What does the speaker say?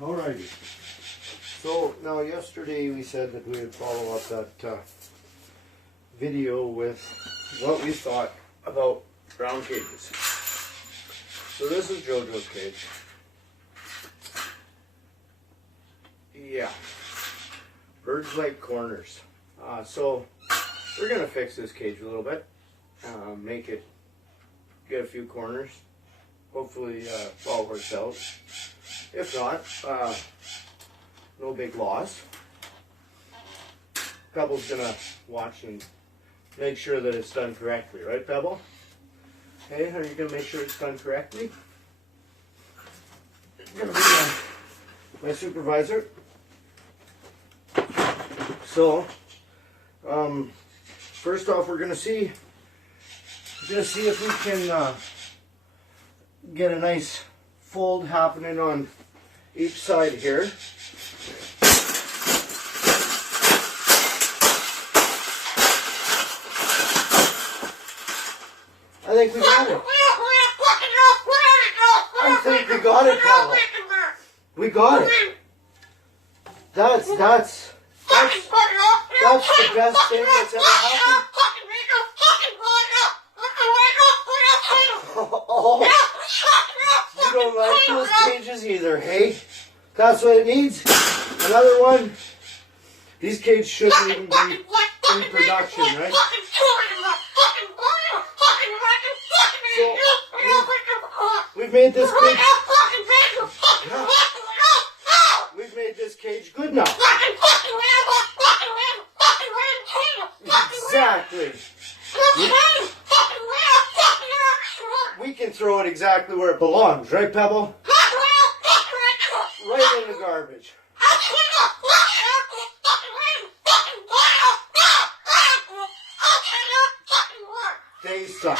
Alrighty. So now yesterday we said that we would follow up that video with what we thought about brown cages. So this is JoJo's cage. Yeah. Birds like corners. So we're going to fix this cage a little bit. Make it, get a few corners. Hopefully it all works out. If not, no big loss. Pebble's going to watch and make sure that it's done correctly. Right, Pebble? Hey, are you going to make sure it's done correctly? You're going to be my supervisor. So, first off, we're going to see if we can get a nice fold happening on each side here. I think we got it. I think we got it, Pavel. We got it. That's the best thing that's ever happened. Oh, you don't like those cages either, hey? That's what it needs. Another one. These cages shouldn't even be in production, right? So, we've made this cage. Yeah. We've made this cage good now. Exactly. We can throw it exactly where it belongs, right, Pebble? Right in the garbage. They suck.